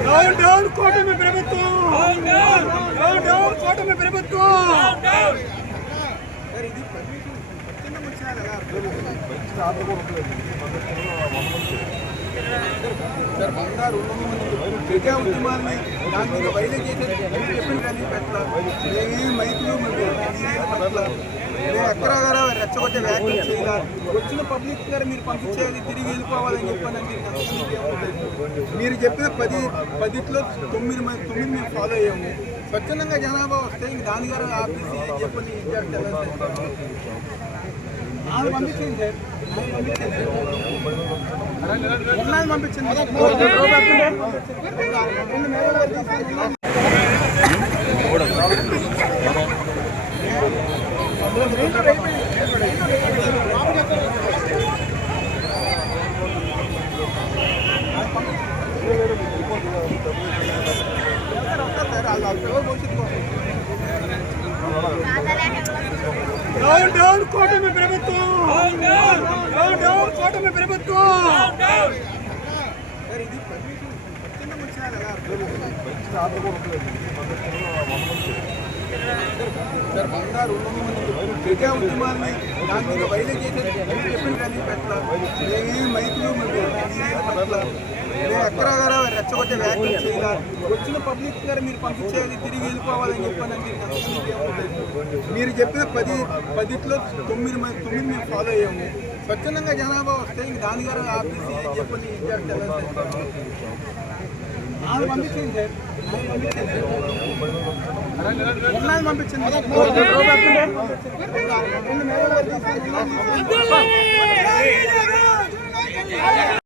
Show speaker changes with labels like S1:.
S1: Down down కూటమి ప్రభుత్వం down down కూటమి ప్రభుత్వం చిన్న ముచ్చిన
S2: సార్ బంగారు ప్రజా ఉద్యమాన్ని దాని మీద వైద్య చేసేది చెప్పిన కానీ పెట్టాల మేమేం మైకులు పట్ల మేము ఎక్కడ గారా రెచ్చగొట్టే వ్యాఖ్యలు చేయాలి. వచ్చిన పబ్లిక్ గారు మీరు పంపించేది తిరిగి వెళ్ళిపోవాలని చెప్పాను మీరు చెప్పిన పది పదిట్లో తొమ్మిది మంది తొమ్మిది మేము ఫాలో అయ్యాము. స్వచ్ఛందంగా జనాభా వస్తే ఇంక దాని గారు ఆఫీసీ చెప్పని ఇచ్చారు తెలంగాణ ఆమె పంపించింది సార్ ఆమె పంపించింది సార్
S1: డౌన్ డౌన్ కూటమి ప్రభుత్వం. డౌన్ డౌన్ కూటమి ప్రభుత్వం.
S2: సార్ బంగారు ప్రజా ఉద్యమాన్ని దాని మీద వైద్య చేసేది చెప్పింది కానీ పెట్టాల మేమేం మైకులు పట్ల ఎక్కడ గారా రెచ్చగొట్టే వ్యాఖ్యలు చేయాలి వచ్చిన పబ్లిక్ గారు మీరు పంపించేది తిరిగి వెళ్ళిపోవాలని చెప్పాను మీరు చెప్పిన పది పదిట్లో తొమ్మిది మంది తొమ్మిది మేము ఫాలో అయ్యాము. స్వచ్ఛందంగా జనాభా వస్తే ఇంక దాని గారు ఆఫీసీ చెప్పని ఆమె పంపించింది సార్. ఆమె పంపించింది రెండు